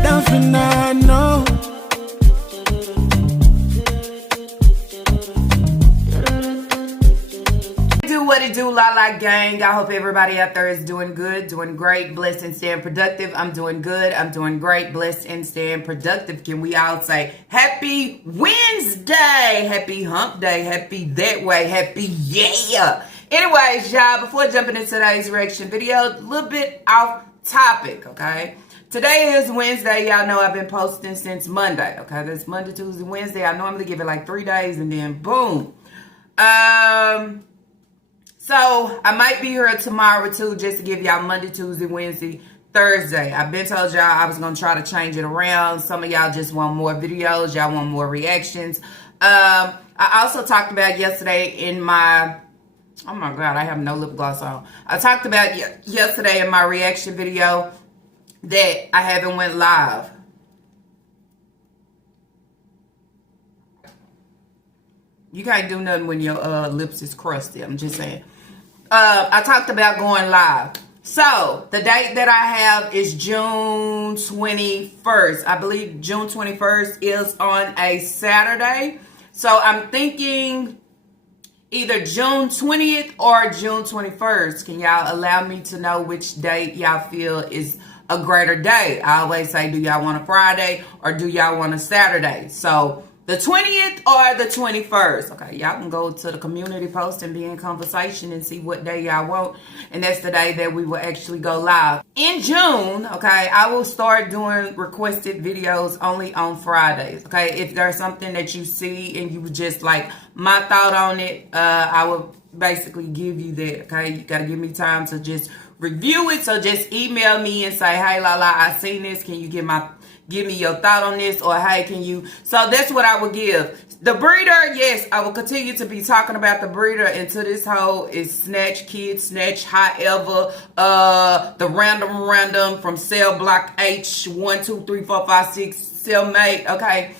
Down for now, no. Do what it do, La gang. I hope everybody out there is doing good, doing great, blessed, and staying productive. I'm doing good. I'm doing great, blessed, and staying productive. Can we all say happy Wednesday? Happy hump day. Happy that way. Happy yeah. Anyways, y'all, before jumping into today's reaction video, a little bit off topic, okay? Today is Wednesday. Y'all know I've been posting since Monday, okay? That's Monday, Tuesday, Wednesday. I normally give it like 3 days and then boom. So I might be here tomorrow too, just to give y'all Monday, Tuesday, Wednesday, Thursday. I've been told y'all I was going to try to change it around. Some of y'all just want more videos. Y'all want more reactions. I also talked about yesterday in my... Oh my God, I have no lip gloss on. I talked about yesterday in my reaction video that I haven't went live. You can't do nothing when your lips is crusty. I'm just saying. I talked about going live. So, the date that I have is June 21st. I believe June 21st is on a Saturday. So, I'm thinking either June 20th or June 21st. Can y'all allow me to know which date y'all feel is a greater day? I always say, do y'all want a Friday or do y'all want a Saturday? So, the 20th or the 21st. Okay, y'all can go to the community post and be in conversation and see what day y'all want. And that's the day that we will actually go live. In June, okay, I will start doing requested videos only on Fridays. Okay, if there's something that you see and you would just like my thought on it, I will basically give you that. Okay, you got to give me time to just review it. So just email me and say, hey, Lala, I seen this. Can you give me your thought on this, or hey, can you? So that's what I would give. The breeder, yes, I will continue to be talking about the breeder until this hoe is snatch, kids snatch, however, the random from cell block H 1 2 3 4 5 6 cellmate, okay.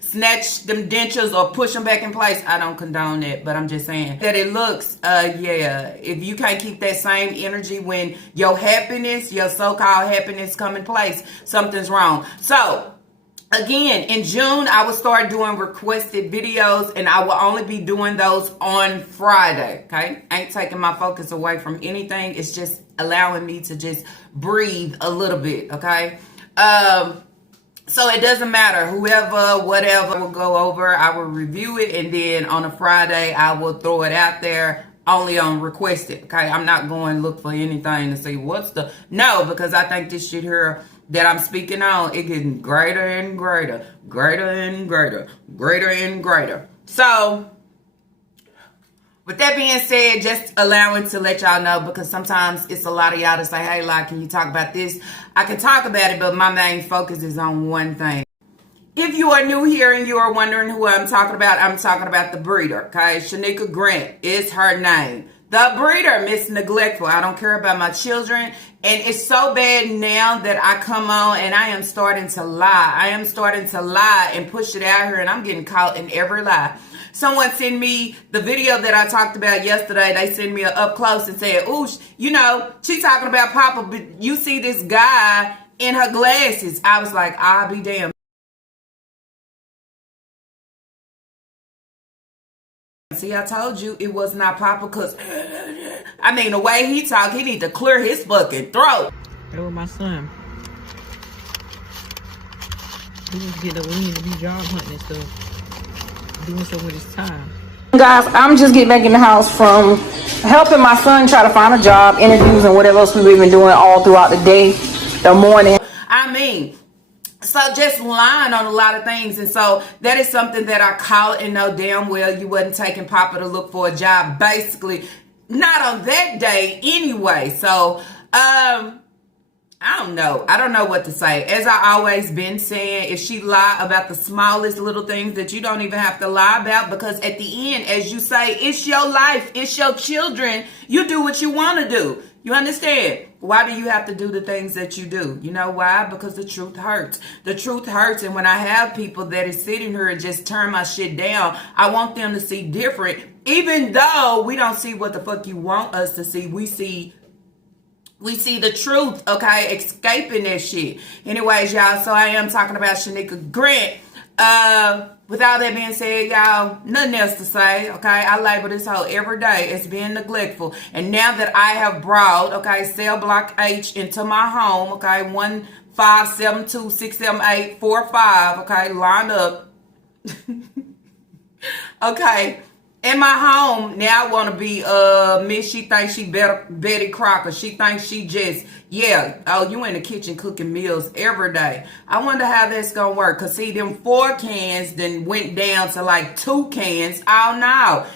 Snatch them dentures or push them back in place. I don't condone that, but I'm just saying that it looks, yeah, if you can't keep that same energy when your happiness, your so-called happiness come in place, something's wrong. So, again, in June, I will start doing requested videos, and I will only be doing those on Friday, okay? Ain't taking my focus away from anything. It's just allowing me to just breathe a little bit, okay? So it doesn't matter. Whoever, whatever will go over, I will review it. And then on a Friday, I will throw it out there only on requested. Okay. I'm not going to look for anything to see what's the... No, because I think this shit here that I'm speaking on, it getting greater and greater, greater and greater, greater and greater. So... with that being said, just allowing to let y'all know, because sometimes it's a lot of y'all to say, hey, like, can you talk about this? I can talk about it, but my main focus is on one thing. If you are new here and you are wondering who I'm talking about the breeder, okay? Shanika Grant is her name. The breeder, Miss Neglectful. I don't care about my children. And it's so bad now that I come on and I am starting to lie. I am starting to lie and push it out here, and I'm getting caught in every lie. Someone sent me the video that I talked about yesterday. They sent me up close and said, ooh, you know, she talking about Papa, but you see this guy in her glasses. I was like, I'll be damned. See, I told you it was not Papa, because, I mean, the way he talk, he need to clear his fucking throat. That was my son. We need to be job hunting and stuff. Doing so with his time. Guys, I'm just getting back in the house from helping my son try to find a job, interviews, and whatever else we've been doing all throughout the day, the morning. I mean, so just lying on a lot of things. And so that is something that I caught and know damn well you wasn't taking Papa to look for a job. Basically, not on that day anyway. So, I don't know. I don't know what to say. As I always been saying, if she lie about the smallest little things that you don't even have to lie about, because at the end, as you say, it's your life, it's your children. You do what you want to do. You understand? Why do you have to do the things that you do? You know why? Because the truth hurts. The truth hurts. And when I have people that is sitting here and just turn my shit down, I want them to see different. Even though we don't see what the fuck you want us to see, we see we see the truth, okay, escaping that shit. Anyways, y'all, so I am talking about Shanika Grant. With all that being said, y'all, nothing else to say, okay? I label this hoe every day as being neglectful. And now that I have brought, okay, cell block H into my home, okay, 157267845, okay, lined up. Okay, in my home, now I want to be, Miss, she thinks she better Betty Crocker. She thinks she just, yeah, oh, you in the kitchen cooking meals every day. I wonder how that's going to work. Because, see, them 4 cans then went down to like 2 cans. Oh, no.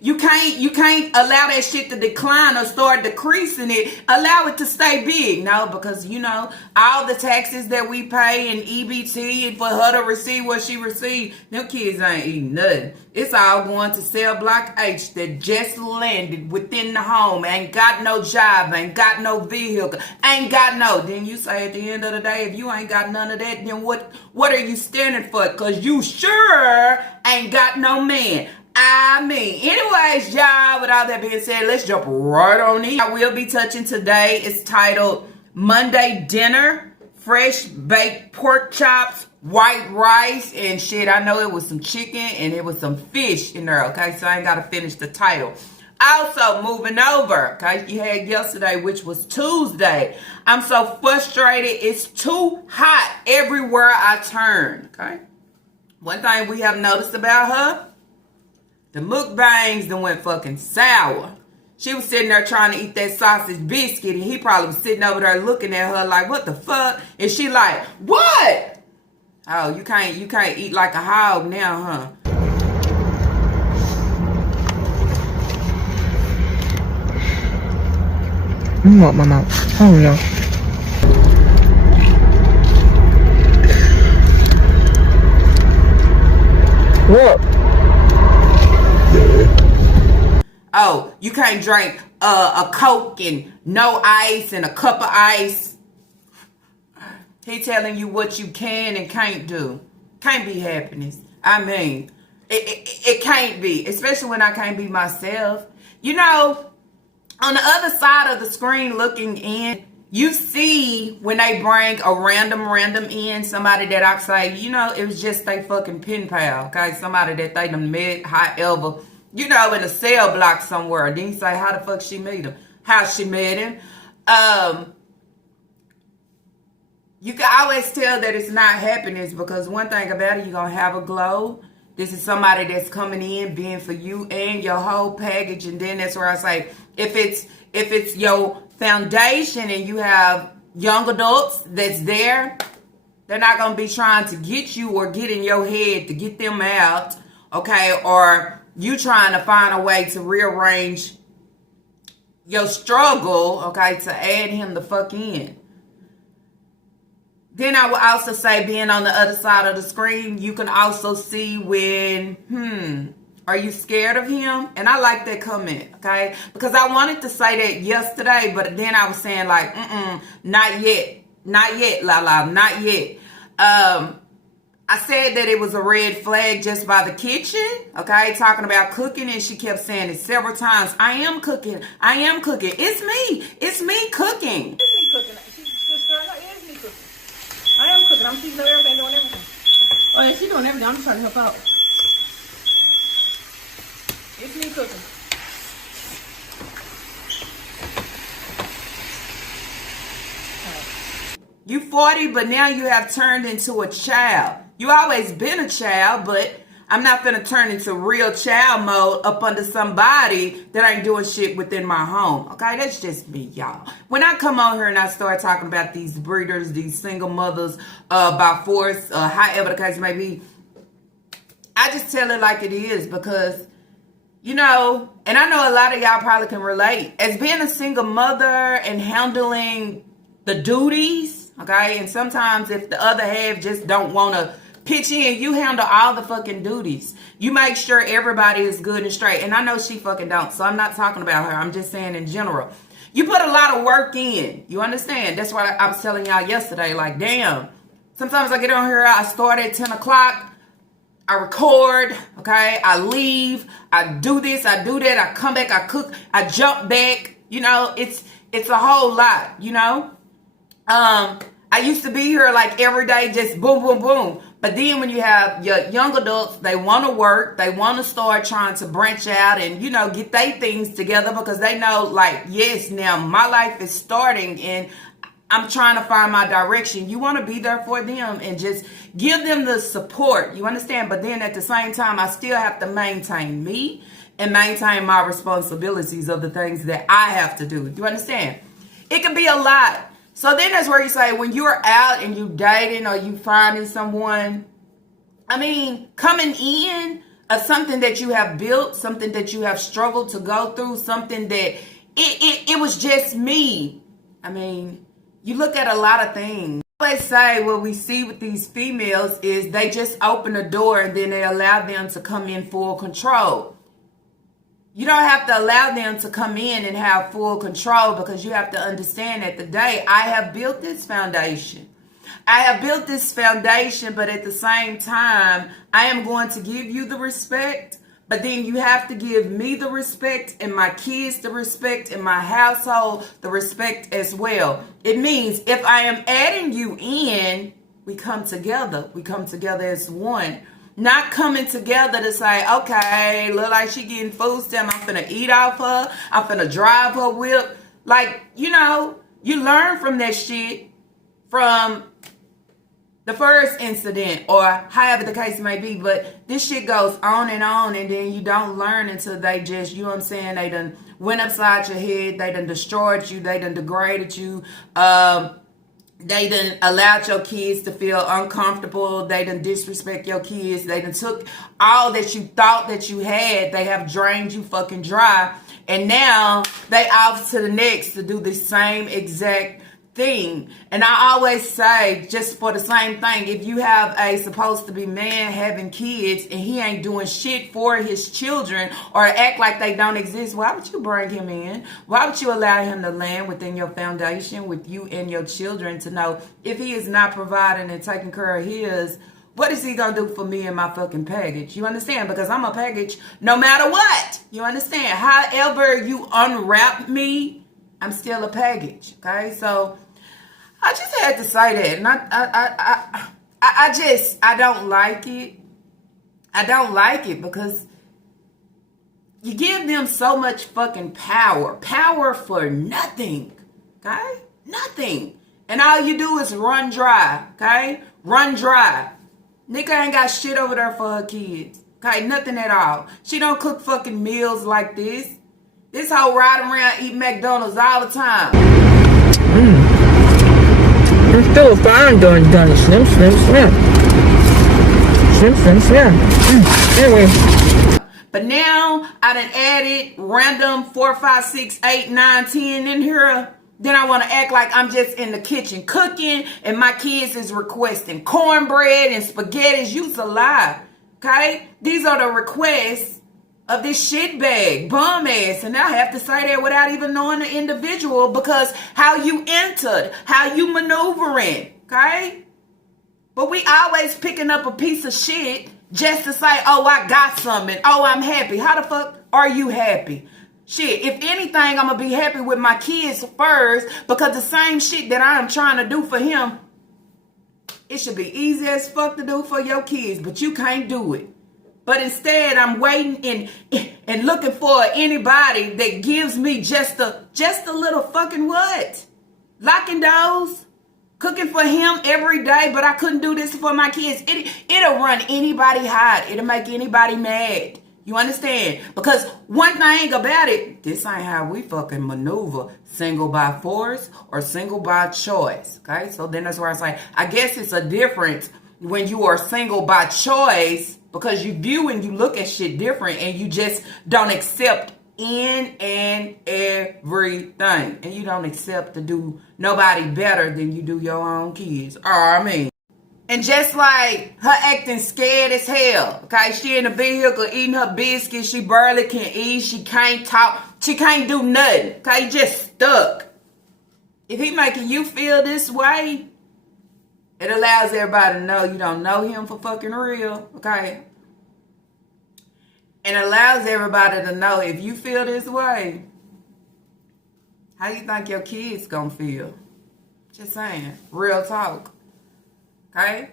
You can't allow that shit to decline or start decreasing it. Allow it to stay big. No, because, you know, all the taxes that we pay and EBT and for her to receive what she received, them kids ain't eating nothing. It's all going to cell block H that just landed within the home. Ain't got no job, ain't got no vehicle, ain't got no. Then you say at the end of the day, if you ain't got none of that, then what are you standing for? Because you sure ain't got no man. I mean, anyways, y'all, with all that being said, let's jump right on in. I will be touching today. It's titled Monday Dinner, Fresh Baked Pork Chops, White Rice, and shit. I know it was some chicken and it was some fish in there, okay? So I ain't got to finish the title. Also, moving over, okay? You had yesterday, which was Tuesday. I'm so frustrated. It's too hot everywhere I turn, okay? One thing we have noticed about her, the mukbangs done went fucking sour. She was sitting there trying to eat that sausage biscuit, and he probably was sitting over there looking at her like, what the fuck? And she like, what? Oh, you can't eat like a hog now, huh? I want my mouth. I don't know. What? Oh, you can't drink a Coke and no ice and a cup of ice. He telling you what you can and can't do. Can't be happiness. I mean, it can't be, especially when I can't be myself. You know, on the other side of the screen looking in, you see when they bring a random in, somebody that I say, you know, it was just they fucking pen pal, okay? Somebody that they done met, however, you know, in a cell block somewhere. Then you say, how the fuck she meet him? How she met him? You can always tell that it's not happiness because one thing about it, you're going to have a glow. This is somebody that's coming in, being for you and your whole package. And then that's where I say, if it's your foundation and you have young adults that's there, they're not going to be trying to get you or get in your head to get them out, okay? Or you trying to find a way to rearrange your struggle, okay, to add him the fuck in. Then I will also say, being on the other side of the screen, you can also see when, are you scared of him? And I like that comment, okay? Because I wanted to say that yesterday, but then I was saying like, not yet, Lala, not yet. I said that it was a red flag just by the kitchen, okay? Talking about cooking, and she kept saying it several times. I am cooking. It's me cooking. It's me cooking. I am cooking. I'm teaching her everything, doing everything. Oh, yeah, she's doing everything. I'm just trying to help out. It's me cooking. You 40, but now you have turned into a child. You always been a child, but I'm not gonna turn into real child mode up under somebody that ain't doing shit within my home. Okay, that's just me, y'all. When I come on here and I start talking about these breeders, these single mothers by force, however the case may be, I just tell it like it is because, you know, and I know a lot of y'all probably can relate. As being a single mother and handling the duties, okay, and sometimes if the other half just don't want to pitch in, you handle all the fucking duties. You make sure everybody is good and straight. And I know she fucking don't, so I'm not talking about her. I'm just saying in general. You put a lot of work in. You understand? That's what I was telling y'all yesterday. Like, damn. Sometimes I get on here, I start at 10 o'clock. I record, okay? I leave. I do this, I do that. I come back, I cook. I jump back. You know, it's It's a whole lot, you know. I used to be here like every day, just boom, boom, boom. But then when you have your young adults, they want to work, they want to start trying to branch out and, you know, get their things together because they know, like, yes, now my life is starting and I'm trying to find my direction. You want to be there for them and just give them the support. You understand? But then at the same time, I still have to maintain me and maintain my responsibilities of the things that I have to do. Do you understand? It can be a lot. So then that's where you say when you're out and you dating or you finding someone, I mean, coming in of something that you have built, something that you have struggled to go through, something that it was just me. I mean, you look at a lot of things. I always say what we see with these females is they just open the door and then they allow them to come in full control. You don't have to allow them to come in and have full control because you have to understand that today I have built this foundation. I have built this foundation, but at the same time, I am going to give you the respect, but then you have to give me the respect and my kids the respect and my household the respect as well. It means if I am adding you in, we come together. We come together as one. Not coming together to say, okay, look like she getting food stamp. I'm finna eat off her. I'm finna drive her whip. Like, you know, you learn from that shit from the first incident or however the case may be. But this shit goes on and then you don't learn until they just, you know what I'm saying? They done went upside your head. They done destroyed you. They done degraded you. They done allowed your kids to feel uncomfortable. They done disrespect your kids. They done took all that you thought that you had. They have drained you fucking dry. And now they off to the next to do the same exact thing. And I always say, just for the same thing, if you have a supposed to be man having kids and he ain't doing shit for his children or act like they don't exist, why would you bring him in? Why would you allow him to land within your foundation with you and your children to know if he is not providing and taking care of his, what is he gonna do for me and my fucking package? You understand? Because I'm a package no matter what. You understand? However you unwrap me, I'm still a package. Okay, so I just had to say that, and I don't like it. I don't like it because you give them so much fucking power for nothing. Okay, nothing, and all you do is run dry. Okay, run dry. Nika ain't got shit over there for her kids. Okay, nothing at all. She don't cook fucking meals like this. This hoe ride around eat McDonald's all the time. I'm still fine doing slim, slim, slim. Slim, slim, slim. Anyway. But now I done added random 4, 5, 6, 8, 9, 10 in here. Then I want to act like I'm just in the kitchen cooking and my kids is requesting cornbread and spaghettis. You's a lie. Okay? These are the requests of this shit bag, bum ass. And I have to say that without even knowing the individual because how you entered, how you maneuvering, okay? But we always picking up a piece of shit just to say, oh, I got something. Oh, I'm happy. How the fuck are you happy? Shit, if anything, I'm going to be happy with my kids first because the same shit that I am trying to do for him, it should be easy as fuck to do for your kids, but you can't do it. But instead, I'm waiting and looking for anybody that gives me just a little fucking what? Locking doors, cooking for him every day, but I couldn't do this for my kids. It'll run anybody hot. It'll make anybody mad. You understand? Because one thing about it, this ain't how we fucking maneuver. Single by force or single by choice. Okay? So then that's where I say, I guess it's a difference when you are single by choice because you view and you look at shit different and you just don't accept in and everything. And you don't accept to do nobody better than you do your own kids. And just like her acting scared as hell, okay? She in the vehicle eating her biscuits. She barely can eat. She can't talk. She can't do nothing, okay? Just stuck. If he making you feel this way, it allows everybody to know you don't know him for fucking real, okay? And it allows everybody to know if you feel this way, How you think your kids gonna feel? Just saying. Real talk. Okay?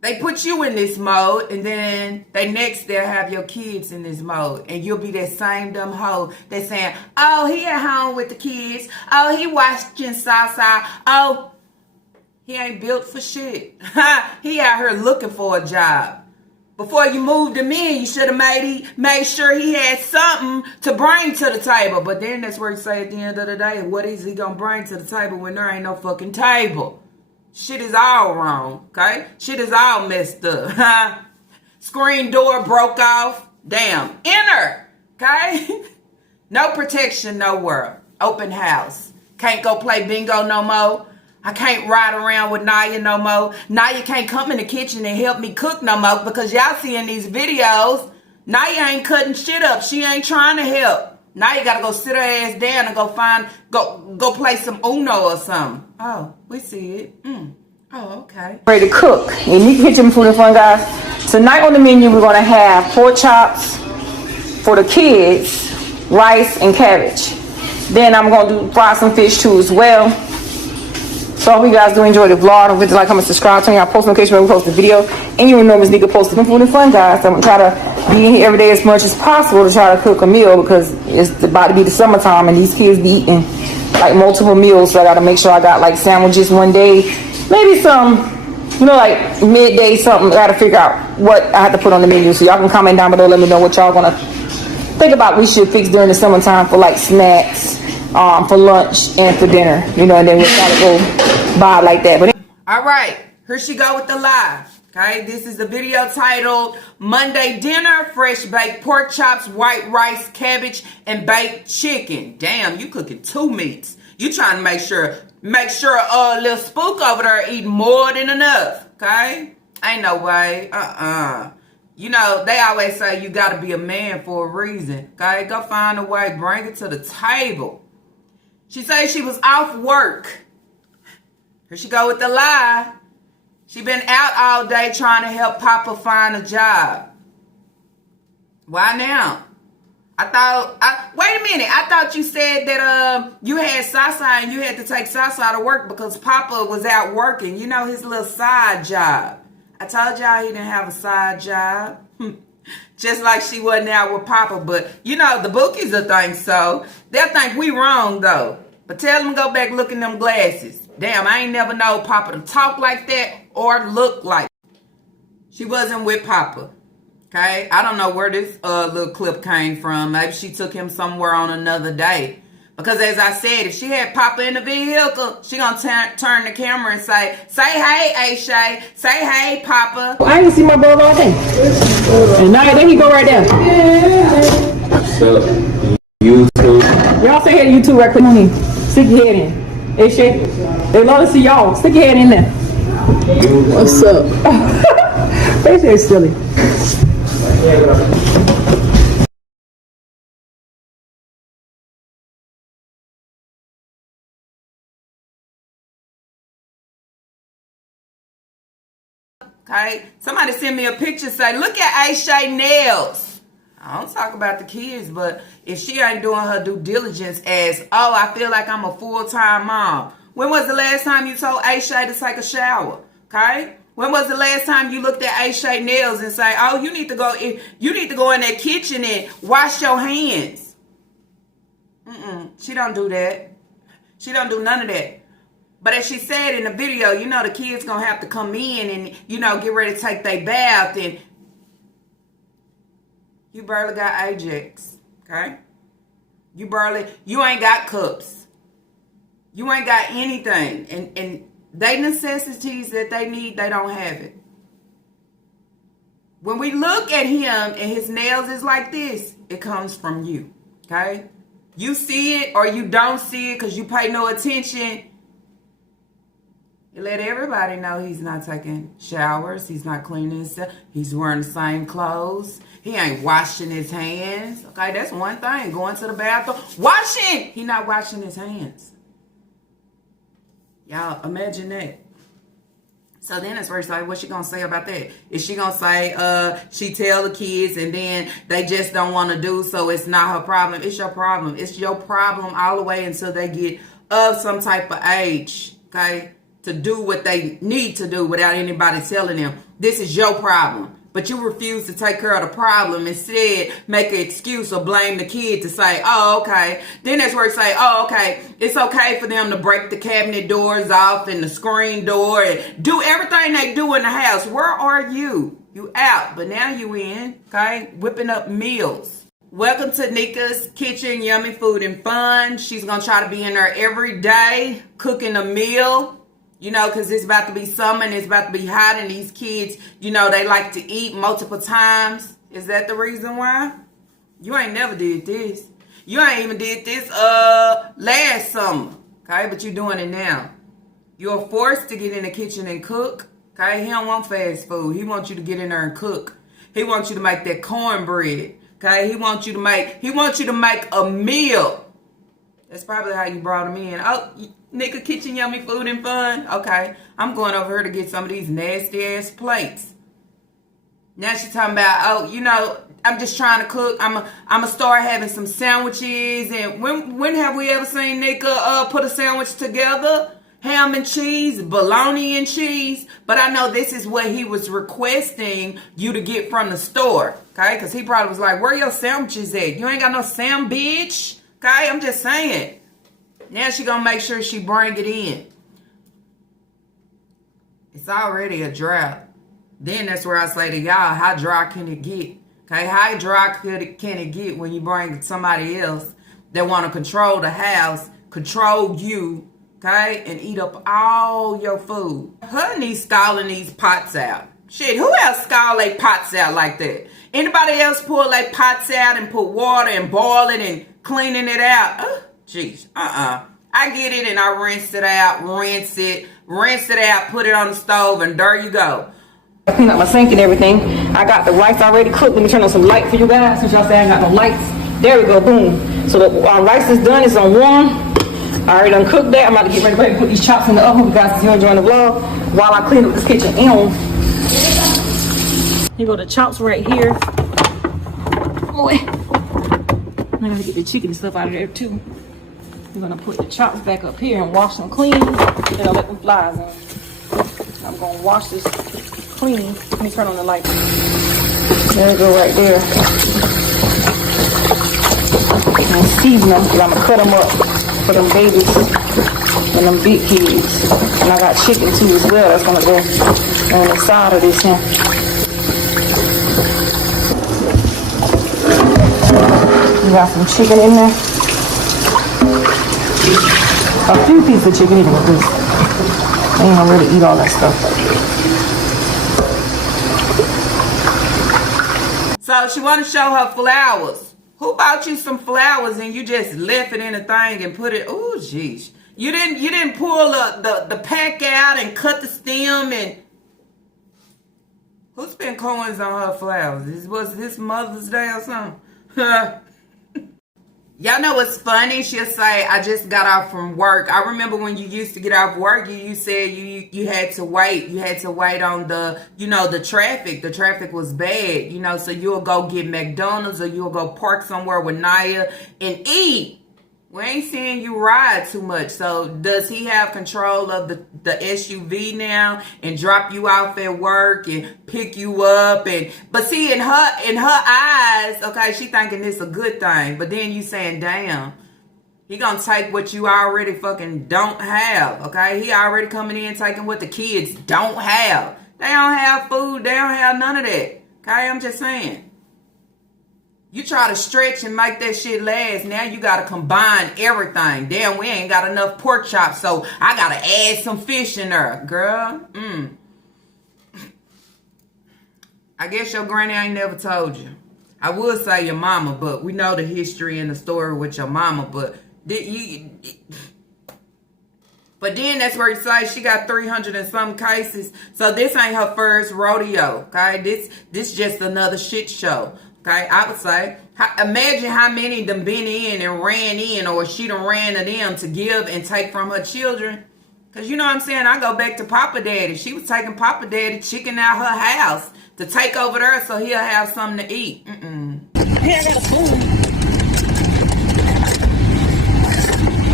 They put you in this mode, and then they'll have your kids in this mode. And you'll be that same dumb hoe that's saying, oh, he at home with the kids. Oh, he watching Southside. Oh, he ain't built for shit. He out here looking for a job. Before you moved him in, you should have made sure he had something to bring to the table. But then that's where you say at the end of the day, what is he gonna bring to the table when there ain't no fucking table? Shit is all wrong, okay? Shit is all messed up. Screen door broke off. Damn. Enter, okay? No protection, no world. Open house. Can't go play bingo no more. I can't ride around with Naya no more. Naya can't come in the kitchen and help me cook no more because y'all seeing these videos. Naya ain't cutting shit up. She ain't trying to help. Naya gotta go sit her ass down and go play some Uno or something. Oh, we see it. Oh, okay. Ready to cook. And you can hit your food and fun, guys. Tonight on the menu, we're gonna have pork chops for the kids, rice and cabbage. Then I'm gonna fry some fish too as well. So I hope you guys do enjoy the vlog. Don't forget to like, comment, subscribe, turn on your post notification when we post the video. And you know Miss Nika posts some food and fun, guys. So I'm gonna try to be in here every day as much as possible to try to cook a meal because it's about to be the summertime and these kids be eating like multiple meals. So I gotta make sure I got like sandwiches one day, maybe some, like midday something. I gotta figure out what I have to put on the menu. So y'all can comment down below. Let me know what y'all gonna think about we should fix during the summertime for like snacks, for lunch and for dinner. And then we'll try to go buy like that. But all right, here she go with the live. Okay, this is the video titled Monday Dinner, Fresh Baked Pork Chops, White Rice, Cabbage, and Baked Chicken. Damn, you cooking 2 meats. You trying to make sure little spook over there eating more than enough. Okay, ain't no way. They always say you gotta be a man for a reason. Okay, go find a way, bring it to the table. She says she was off work. Here she go with the lie. She been out all day trying to help Papa find a job. Why now? Wait a minute. I thought you said that you had Sasa and you had to take Sasa to work because Papa was out working. His little side job. I told y'all he didn't have a side job. Just like she wasn't out with Papa. But, the bookies will think so. They'll think we wrong, though. But tell them to go back look in them glasses. Damn, I ain't never know Papa to talk like that or look like. She wasn't with Papa. Okay? I don't know where this little clip came from. Maybe she took him somewhere on another day. Because as I said, if she had Papa in the vehicle, she gonna turn the camera and say hey, Aisha. Say hey, Papa. I ain't see my brother all day. And now there he go right there. So, YouTube. Y'all say hey to YouTube right quick. Honey. Stick your head in. Aisha, they love to see y'all. Stick your head in there. What's up? Aisha is silly. Okay, somebody send me a picture say, look at Aisha nails. I don't talk about the kids, but if she ain't doing her due diligence as, I feel like I'm a full-time mom. When was the last time you told Aisha to take a shower? Okay? When was the last time you looked at Aisha nails and say, you need to go in that kitchen and wash your hands? She don't do that. She don't do none of that. But as she said in the video, the kids gonna have to come in and, get ready to take their bath, and you barely got Ajax, okay? You ain't got cups. You ain't got anything. And they necessities that they need, they don't have it. When we look at him and his nails is like this, it comes from you, okay? You see it or you don't see it because you pay no attention. You let everybody know he's not taking showers. He's not cleaning himself. He's wearing the same clothes. He ain't washing his hands. Okay, that's one thing. Going to the bathroom. Washing. He not washing his hands. Y'all, imagine that. So then that's where it's like, what's she gonna say about that? Is she gonna say, she tell the kids and then they just don't want to do, so it's not her problem? It's your problem. It's your problem all the way until they get of some type of age, okay, to do what they need to do without anybody telling them. This is your problem. But you refuse to take care of the problem. Instead, make an excuse or blame the kid to say, oh, okay. Then that's where you say, oh, okay, it's okay for them to break the cabinet doors off and the screen door and do everything they do in the house. Where are you? You out, but now you in, okay? Whipping up meals. Welcome to Nika's Kitchen, Yummy Food and Fun. She's going to try to be in there every day, cooking a meal. You know, because it's about to be summer and it's about to be hot and these kids, you know, they like to eat multiple times. Is that the reason why? You ain't never did this. You ain't even did this last summer, okay? But you doing it now. You're forced to get in the kitchen and cook, okay? He don't want fast food. He wants you to get in there and cook. He wants you to make that cornbread, okay? He wants you to make a meal. That's probably how you brought him in. Oh, Nika Kitchen, Yummy Food and Fun. Okay, I'm going over here to get some of these nasty ass plates. Now she's talking about, oh, you know, I'm just trying to cook. I'm a start having some sandwiches. And when have we ever seen Nika put a sandwich together? Ham and cheese, bologna and cheese. But I know this is what he was requesting you to get from the store. Okay, because he probably was like, where your sandwiches at? You ain't got no Sam, bitch. Okay, I'm just saying. Now she gonna make sure she bring it in. It's already a drought. Then that's where I say to y'all, how dry can it get? Okay, how dry can it get when you bring somebody else that want to control the house, control you, okay, and eat up all your food? Her and these scalding these pots out. Shit, who else scald their pots out like that? Anybody else pull their pots out and put water and boil it and cleaning it out? Jeez, I get it and I rinse it out, rinse it out, put it on the stove, and there you go. I clean up my sink and everything. I got the rice already cooked. Let me turn on some light for you guys, since y'all say I ain't got no lights. There we go, boom. So the rice is done, it's on warm. I already done cooked that. I'm about to get ready to put these chops in the oven. You guys can enjoy the vlog while I clean up this kitchen. Here go the chops right here. Boy. I gotta get the chicken and stuff out of there too. I'm gonna put the chops back up here and wash them clean. Then I'll let them flies in. I'm gonna wash this clean. Let me turn on the light. There we go right there. And season them, because I'm gonna cut them up for them babies and them big kids. And I got chicken too as well. That's gonna go on the side of this here. We got some chicken in there. A few pieces of chicken in there, because I ain't gonna really eat all that stuff. So she want to show her flowers. Who bought you some flowers and you just left it in a thing and put it? Oh, jeez. You didn't pull the pack out and cut the stem and. Who spent coins on her flowers? Was this Mother's Day or something? Y'all know what's funny? She'll say, I just got off from work. I remember when you used to get off work, you said you had to wait. You had to wait on the, the traffic. The traffic was bad, so you'll go get McDonald's or you'll go park somewhere with Naya and eat. We ain't seeing you ride too much. So does he have control of the SUV now and drop you off at work and pick you up? But see, in her eyes, okay, she thinking this a good thing. But then you saying, damn, he gonna take what you already fucking don't have, okay? He already coming in taking what the kids don't have. They don't have food. They don't have none of that, okay? I'm just saying. You try to stretch and make that shit last. Now you got to combine everything. Damn, we ain't got enough pork chops, so I got to add some fish in there. Girl, I guess your granny ain't never told you. I would say your mama, but we know the history and the story with your mama. But then that's where you say she got 300 and some cases. So this ain't her first rodeo, okay? This just another shit show. Okay, I would say, imagine how many done been in and ran in, or she done ran to them to give and take from her children. Cause you know what I'm saying? I go back to Papa Daddy. She was taking Papa Daddy chicken out her house to take over there so he'll have something to eat. Hey, I got a spoon.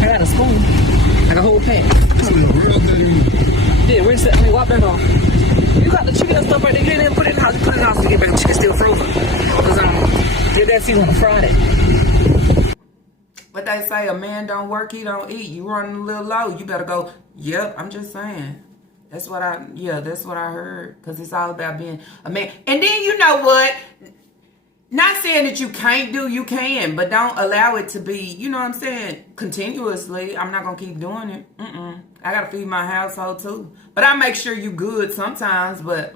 I got a spoon. Like a whole pan. Yeah, where's that? I mean, wipe that off. You got the chicken and stuff right there. You didn't put it in the house. Put it in the house to get back the chicken still frozen. Cause get that season on Friday. But they say a man don't work, he don't eat. You running a little low, you better go. Yep, I'm just saying. That's what I heard. Cause it's all about being a man. And then you know what? Not saying that you can't do, you can, but don't allow it to be, you know what I'm saying, continuously. I'm not gonna keep doing it. I gotta feed my household too. But I make sure you good sometimes, but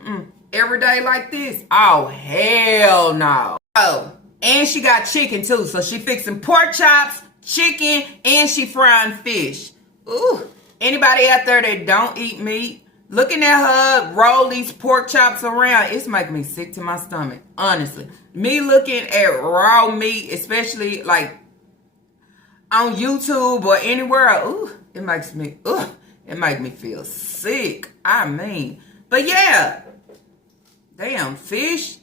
every day like this, oh hell no. Oh, and she got chicken too, so she fixing pork chops, chicken, and she frying fish. Ooh, anybody out there that don't eat meat, looking at her roll these pork chops around, it's making me sick to my stomach, honestly. Me looking at raw meat, especially like on YouTube or anywhere, ooh, it makes me feel sick. I mean, but yeah, damn, fish,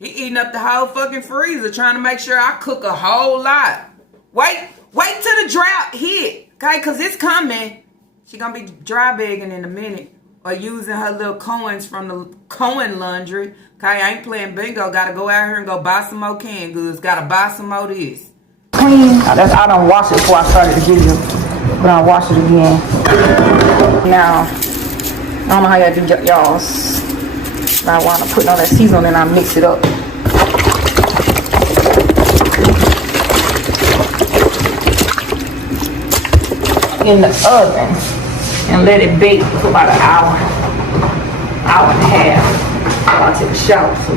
he eating up the whole fucking freezer trying to make sure I cook a whole lot. Wait till the drought hit, okay, because it's coming. She gonna be dry bagging in a minute. Or using her little coins from the Coin laundry. Okay, I ain't playing bingo. Gotta go out here and go buy some more canned goods. Gotta buy some more of this. Clean. I don't wash it before I started the video. But I'll wash it again. Now, I don't know how y'all do y'all's. Now while I'm putting all that seasoning and I mix it up. In the oven. And let it bake for about an hour and a half. I'll take a shower. So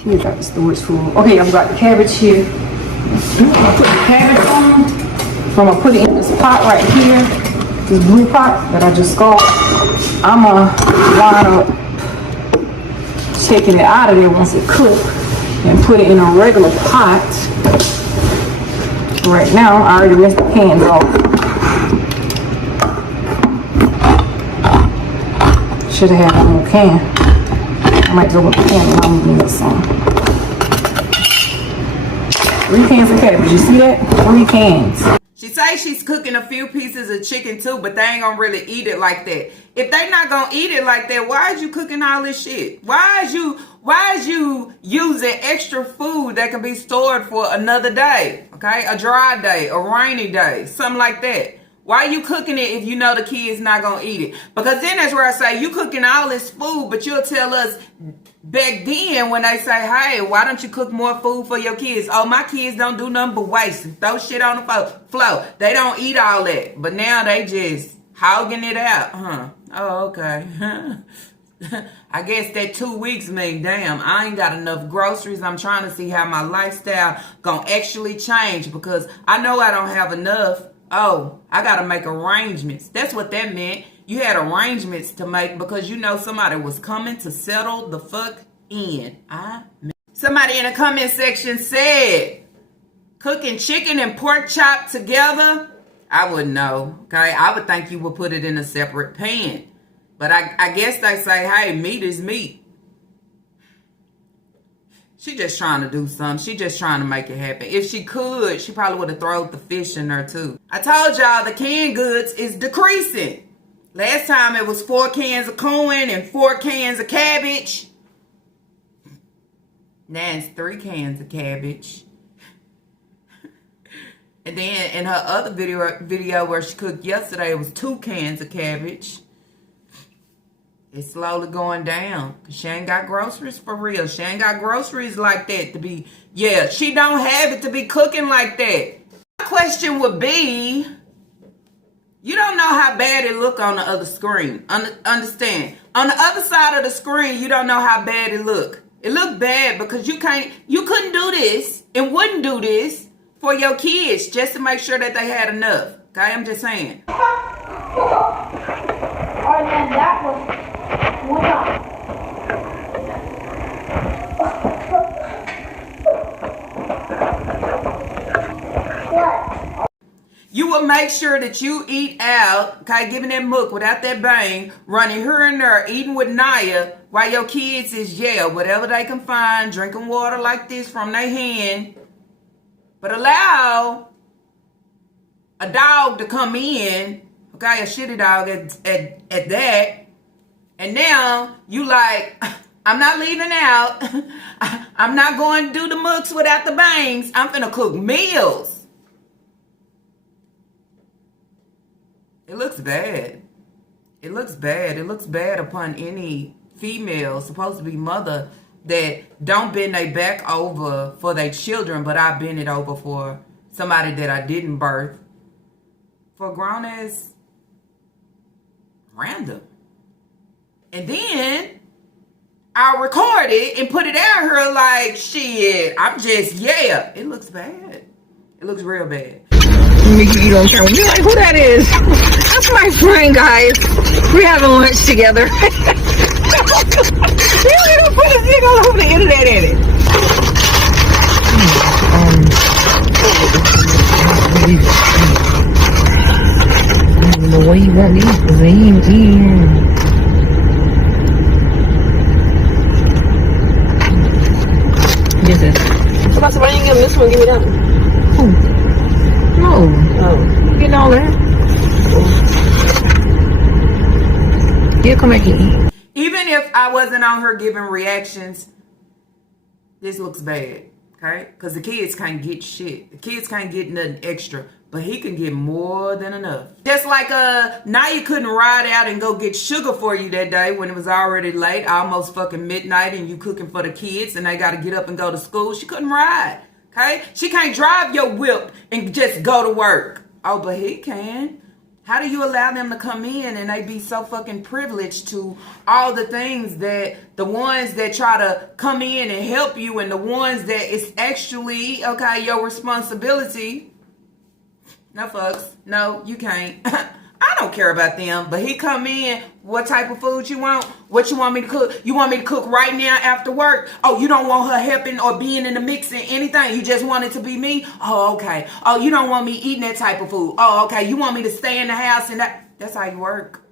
here's got the storage food. Okay, I've got the cabbage here. I'm gonna put the cabbage on. So I'm gonna put it in this pot right here, this blue pot that I just got. I'm gonna line up taking it out of there once it cooks and put it in a regular pot. Right now, I already rinsed the pans off. Should have had one more can. I might just open the can and I'm gonna need some. 3 cans of cabbage. You see that? 3 cans. She say she's cooking a few pieces of chicken too, but they ain't gonna really eat it like that. If they not gonna eat it like that, why is you cooking all this shit? Why is you using extra food that can be stored for another day? Okay, a dry day, a rainy day, something like that. Why are you cooking it if you know the kid's not going to eat it? Because then that's where I say, you cooking all this food, but you'll tell us back then when they say, hey, why don't you cook more food for your kids? Oh, my kids don't do nothing but waste and throw shit on the floor. They don't eat all that. But now they just hogging it out. Huh? Oh, okay. I guess that 2 weeks mean, damn, I ain't got enough groceries. I'm trying to see how my lifestyle going to actually change because I know I don't have enough. Oh, I got to make arrangements. That's what that meant. You had arrangements to make because you know somebody was coming to settle the fuck in. Somebody in the comment section said, cooking chicken and pork chop together? I wouldn't know, okay? I would think you would put it in a separate pan. But I guess they say, hey, meat is meat. She just trying to do something. She just trying to make it happen. If she could, she probably would have thrown the fish in there too. I told y'all the canned goods is decreasing. Last time it was 4 cans of corn and 4 cans of cabbage. Now it's 3 cans of cabbage. And then in her other video where she cooked yesterday, it was 2 cans of cabbage. It's slowly going down. Cause she ain't got groceries for real. She ain't got groceries like that to be, yeah, she don't have it to be cooking like that. My question would be, you don't know how bad it look on the other screen. Understand? On the other side of the screen, you don't know how bad it look. It look bad because you couldn't do this and wouldn't do this for your kids just to make sure that they had enough. Okay, I'm just saying. And then that was You would make sure that you eat out, okay, giving that mook without that bang, running here and there, eating with Naya, while your kids is, whatever they can find, drinking water like this from their hand. But allow a dog to come in, okay, a shitty dog at that, and now you like, I'm not leaving out. I'm not going to do the mooks without the bangs. I'm finna cook meals. It looks bad. It looks bad. It looks bad upon any female, supposed to be mother, that don't bend their back over for their children, but I bend it over for somebody that I didn't birth. For grown ass random. And then I'll record it and put it out here like, shit, I'm just, It looks bad. It looks real bad. You don't care. You're like, who that is? That's my friend, guys. We're having lunch together. You don't put a thing all over the internet in it. I don't know what you want these because they ain't eating. This is. Why you give this one? Give me that one. No. You getting all that? You'll come back and eat. Even if I wasn't on her giving reactions, this looks bad, okay? Because the kids can't get shit. The kids can't get nothing extra, but he can get more than enough. Just like Naya couldn't ride out and go get sugar for you that day when it was already late, almost fucking midnight, and you cooking for the kids and they got to get up and go to school. She couldn't ride, okay? She can't drive your whip and just go to work. Oh, but he can. How do you allow them to come in and they be so fucking privileged to all the things that the ones that try to come in and help you and the ones that it's actually, okay, your responsibility? No, folks. No, you can't. I don't care about them. But he come in, what type of food you want? What you want me to cook? You want me to cook right now after work? Oh, you don't want her helping or being in the mix in anything. You just want it to be me? Oh, okay. Oh, you don't want me eating that type of food. Oh, okay. You want me to stay in the house and that's how you work.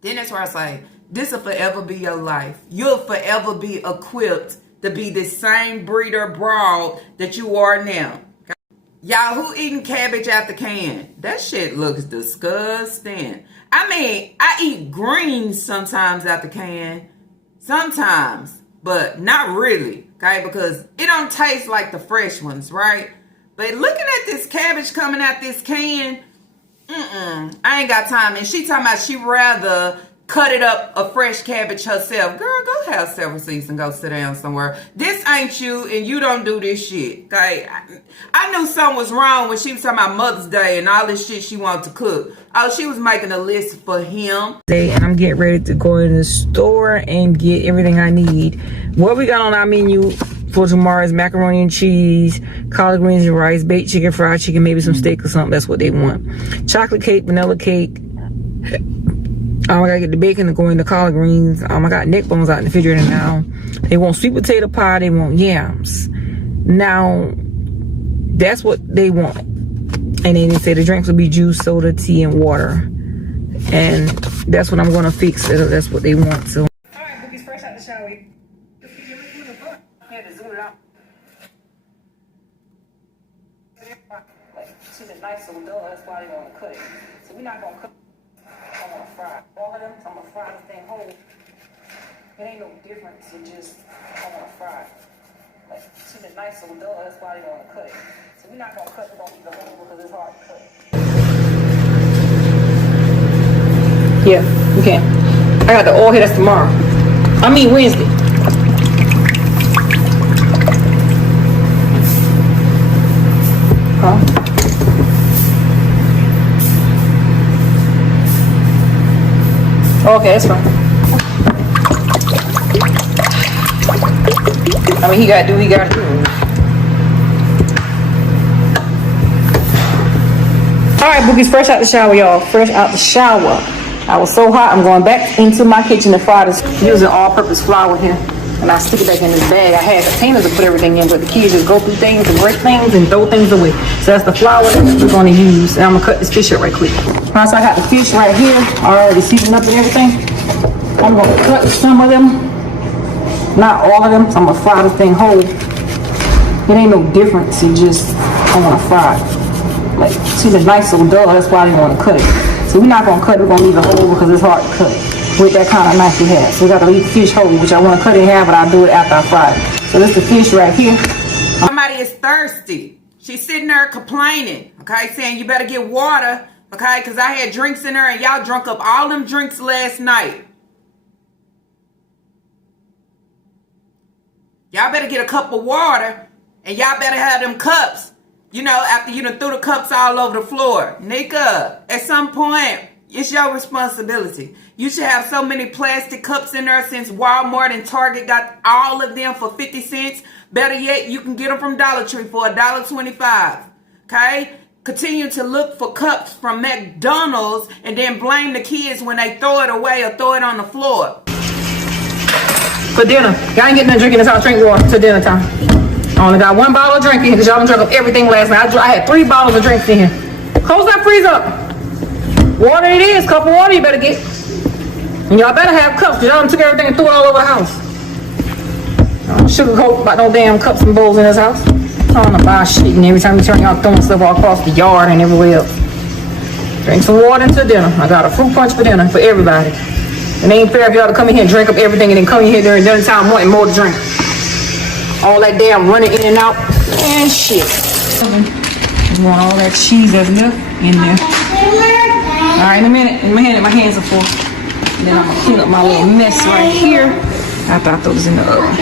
Then that's where I say, this will forever be your life. You'll forever be equipped to be the same breeder broad that you are now. Y'all, who eating cabbage out the can? That shit looks disgusting. I mean, I eat greens sometimes out the can. Sometimes. But not really. Okay? Because it don't taste like the fresh ones, right? But looking at this cabbage coming out this can, I ain't got time. And she talking about she rather cut it up a fresh cabbage herself. Girl, go have several seats and go sit down somewhere. This ain't you and you don't do this shit, okay? I knew something was wrong when she was talking about Mother's Day and all this shit she wanted to cook. Oh, she was making a list for him. And I'm getting ready to go in the store and get everything I need. What we got on our menu for tomorrow is macaroni and cheese, collard greens and rice, baked chicken, fried chicken, maybe some steak or something. That's what they want. Chocolate cake, vanilla cake. I gotta get the bacon to go in the collard greens. I got neck bones out in the refrigerator now. They want sweet potato pie. They want yams. Now, that's what they want. And then they say the drinks will be juice, soda, tea, and water. And that's what I'm gonna fix. That's what they want. So. All right, Bookie's fresh out the shower. Yeah, to zoom it out. She's a nice little dough. That's why they want to cut it. So we're not gonna cook. I want to fry all of them. So I'm going to fry the thing whole. It ain't no difference. It just, I want to fry it. Like, she's a nice little dough. That's why they want to cut it. So we're not going to cut it on the whole because it's hard to cut. Yeah, you can. I got the oil here. That's tomorrow. I mean Wednesday. Huh? Okay, that's fine. I mean, he got to do what he got to do. All right, Bookie's fresh out the shower, y'all. Fresh out the shower. I was so hot, I'm going back into my kitchen to fry this. Using all-purpose flour here. and I stick it back in this bag. I had containers to put everything in, but the kids just go through things and break things and throw things away. So that's the flour that we're gonna use. And I'm gonna cut this fish up right quick. Alright, so I got the fish right here, already seasoned up and everything. I'm gonna cut some of them, not all of them. So I'm gonna fry this thing whole. It ain't no difference. It just I wanna fry it. Like, see the nice little dull. That's why I didn't want to cut it. So we're not gonna cut it. We're gonna leave it whole because it's hard to cut with that kind of knife we have. So we gotta leave the fish whole, which I want to cut it in half, but I'll do it after I fry it. So this is the fish right here. Somebody is thirsty. She's sitting there complaining, okay, saying you better get water, okay, because I had drinks in there and y'all drunk up all them drinks last night. Y'all better get a cup of water and y'all better have them cups, you know, after you done threw the cups all over the floor. Nika, at some point, it's your responsibility. You should have so many plastic cups in there since Walmart and Target got all of them for 50 cents. Better yet, you can get them from Dollar Tree for $1.25. Okay? Continue to look for cups from McDonald's and then blame the kids when they throw it away or throw it on the floor. For dinner. Y'all ain't getting no drink in this house. Drink water till dinner time. I only got one bottle of drink in here because y'all done drank up everything last night. I had 3 bottles of drinks in here. Close that freezer up. Water it is. Cup of water you better get. And y'all better have cups because y'all done took everything and threw it all over the house. I don't sugarcoat about no damn cups and bowls in this house. Trying to buy shit and every time you turn y'all throwing stuff all across the yard and everywhere else. Drink some water until dinner. I got a fruit punch for dinner for everybody. It ain't fair if y'all to come in here and drink up everything and then come in here during dinner time wanting more to drink. All that damn running in and out. And shit. You want all that cheese that's left in there. Alright, in a minute. My hands are full. And then I'm gonna clean up my little mess right here. After I throw this in the oven.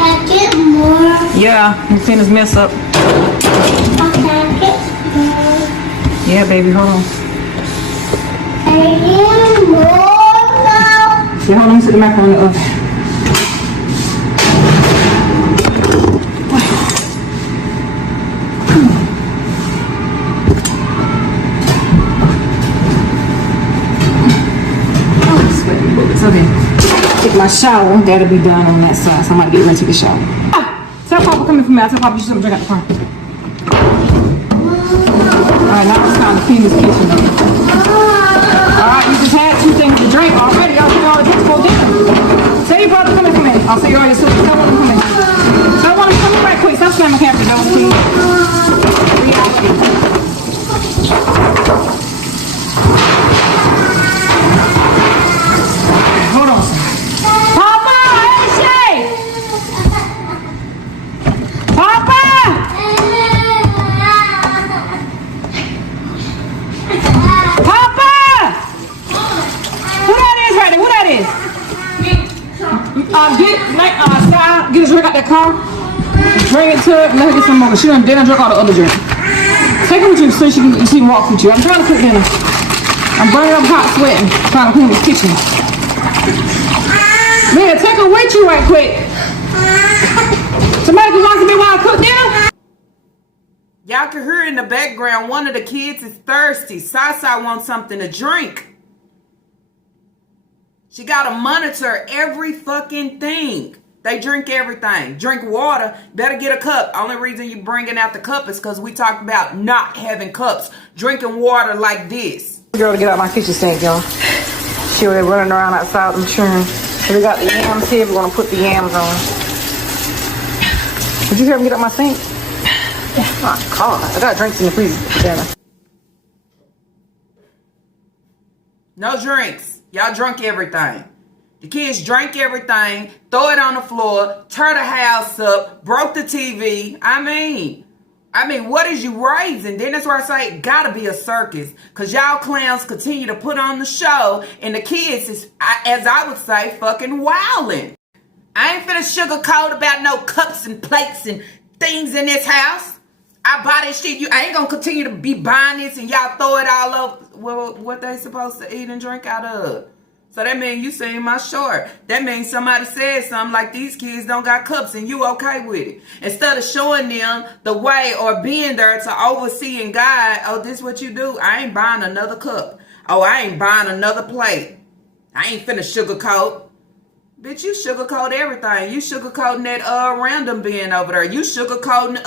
Yeah, I'm gonna clean this mess up. Yeah, baby, hold on. Yeah, hold on, let me sit the macaroni in the oven. Okay, take my shower. That'll be done on that side. So I'm about to get ready to take a shower. Tell Papa coming from me. I tell Papa you should drink out the car. Alright, now it's time to clean this kitchen up. Alright, you just had 2 things to drink already. Y'all see all the drinks for dinner. Tell your brother coming from me. I'll see you all your sisters. Tell one of them coming. Tell one of them coming right quick. Stop slamming camera down, please. Hold on. Papa! Hey, Shay! Papa! Papa! Who that is right there? Who that is? Get a drink out that car. Bring it to her and let her get some more. She done drink all the other drink. Take her with you so she can walk with you. I'm trying to cook dinner. I'm burning up hot, sweating, trying to clean this kitchen. Man, take her with you right quick. Somebody can walk to me while I cook dinner. Y'all can hear in the background, one of the kids is thirsty. Sasa wants something to drink. She got to monitor every fucking thing. They drink everything. Drink water. Better get a cup. Only reason you bringing out the cup is because we talked about not having cups. Drinking water like this. Girl to get out my kitchen sink, y'all. She was running around outside them churn. So we got the yams here. We're going to put the yams on. Did you hear me get out my sink? Oh, God. I got drinks in the freezer. No drinks. Y'all drunk everything. The kids drank everything, throw it on the floor, tear the house up, broke the TV. I mean, what is you raising? Then that's where I say it gotta be a circus. Because y'all clowns continue to put on the show and the kids is, as I would say, fucking wilding. I ain't finna sugarcoat about no cups and plates and things in this house. I buy this shit. I ain't gonna continue to be buying this and y'all throw it all over. Well, what they supposed to eat and drink out of? So that means you seen my short. That means somebody said something like these kids don't got cups and you okay with it. Instead of showing them the way or being there to oversee and guide, oh, this what you do? I ain't buying another cup. Oh, I ain't buying another plate. I ain't finna sugarcoat. Bitch, you sugarcoat everything. You sugarcoating that random being over there. You sugarcoating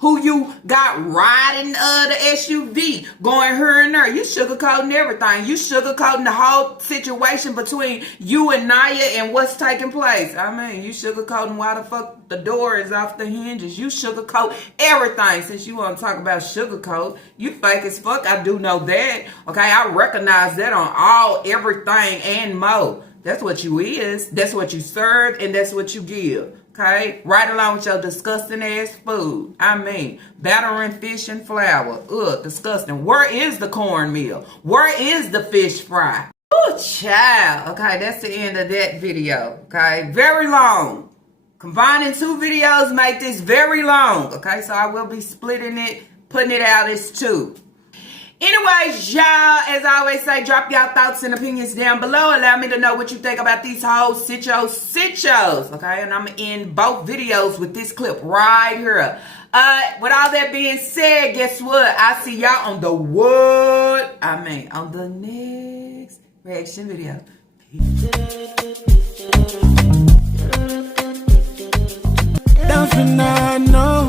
who you got riding the SUV, going here and there. You sugarcoating everything. You sugarcoating the whole situation between you and Naya and what's taking place. I mean, you sugarcoating why the fuck the door is off the hinges. You sugarcoat everything. Since you want to talk about sugarcoat, you fake as fuck. I do know that. Okay, I recognize that on everything and more. That's what you is. That's what you serve, and that's what you give. Okay? Right along with your disgusting ass food. I mean, battering fish and flour. Ugh, disgusting. Where is the cornmeal? Where is the fish fry? Oh, child. Okay, that's the end of that video. Okay? Very long. Combining two videos make this very long. Okay? So I will be splitting it, putting it out as two. Anyways, y'all, as I always say, drop y'all thoughts and opinions down below. Allow me to know what you think about these whole sit-shows, okay? And I'm going to end both videos with this clip right here. With all that being said, guess what? I'll see y'all on the on the next reaction video. Down for now, no.